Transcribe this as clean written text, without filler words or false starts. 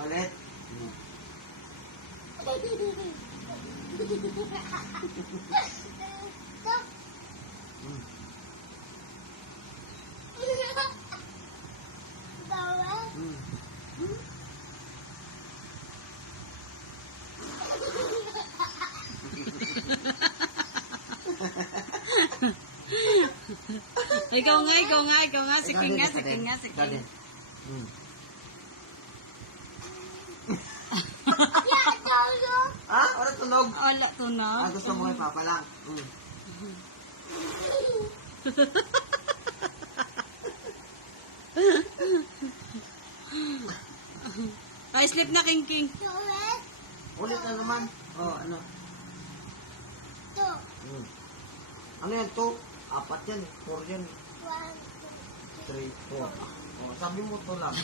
Ulit. Ikaw nga. Sige nga. Ah, wala tunog. Wala tunog. Ah, gusto mo kay Papa lang. Ay, sleep na, King. Ulit na naman. Oh, ano? Ano yan? 2? 4 yan. 4 yan. 3, 4. Oh, sabi mo to lang.